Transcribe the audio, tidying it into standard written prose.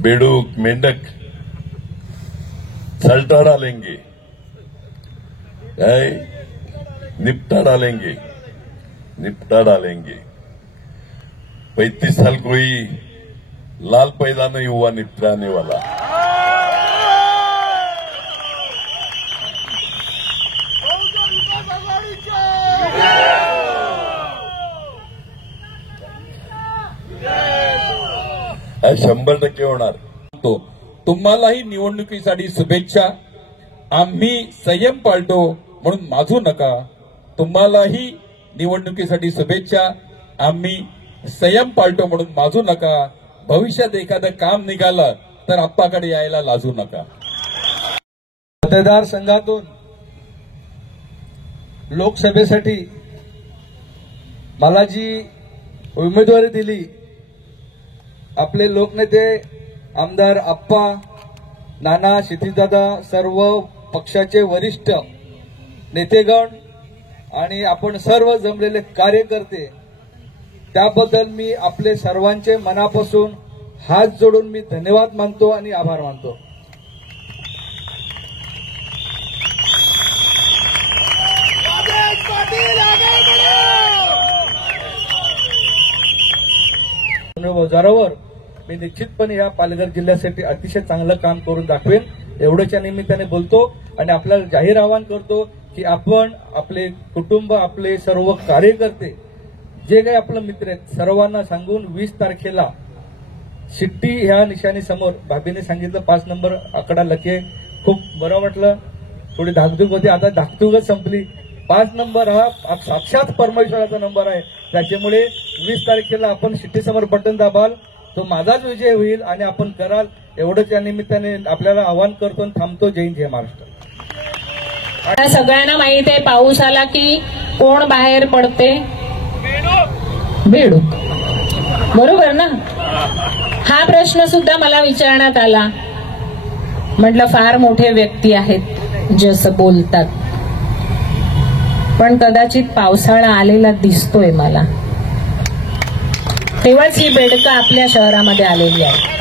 बेडूक मेंढक सल्टा डालेंगे, निपटा डालेंगे। 35 साल कोई लाल पैदा नहीं हुआ निपटाने वाला। हा 100% होणार। तुम्हालाही निवडणुकीसाठी शुभेच्छा। आम्ही संयम पाळतो म्हणून माजू नका। तुम्हालाही निवडणुकीसाठी शुभेच्छा। आम्ही संयम पाळतो म्हणून माजू नका। भविष्यात एखादं काम निघालं तर आप्पाकडे यायला लाजू नका। मतदारसंघातून लोकसभेसाठी मला जी उमेदवारी दिली, आपले लोकनेते आमदार आप्पा, नाना, क्षितिजदादा, सर्व पक्षाचे वरिष्ठ नेतेगण आणि आपण सर्व जमलेले कार्यकर्ते, त्याबद्दल मी आपले सर्वांचे मनापासून हात जोडून मी धन्यवाद मानतो आणि आभार मानतो। बाजारावर मी निश्चितपणे या पालघर जिल्ह्यासाठी अतिशय चांगलं काम करून दाखवेन एवढ्याच्या निमित्ताने बोलतो आणि आपल्याला जाहीर आवाहन करतो की आपण, आपले कुटुंब, आपले सर्व कार्यकर्ते, जे काही आपले मित्र आहेत, सर्वांना सांगून 20 तारखेला शिट्टी ह्या निशाणी समोर, भाभीने सांगितलं 5 नंबर आकडा लके, खूप बरं वाटलं। थोडी धाकधूक होती, आता धाकधूकच संपली। 5 नंबर हा साक्षात परमेश्वराचा नंबर आहे, त्याच्यामुळे 20 तारखेला आपण शिट्टी समोर बटन दाबाल, तो माझाच विजय होईल आणि आपण कराल एवढंच या निमित्ताने आपल्याला आवाहन करतो आणि थांबतो। जय हिंद, जय महाराष्ट्र। सगळ्यांना माहित आहे पाऊस आला की कोण बाहेर पडते? बेडूक, बरोबर ना? हा प्रश्न सुद्धा मला विचारण्यात आला। म्हटलं फार मोठे व्यक्ती आहेत जे असं बोलतात, पण कदाचित पावसाळा आलेला दिसतोय मला, तेव्हाच ही बेडकं आपल्या शहरामध्ये आलेली आहे।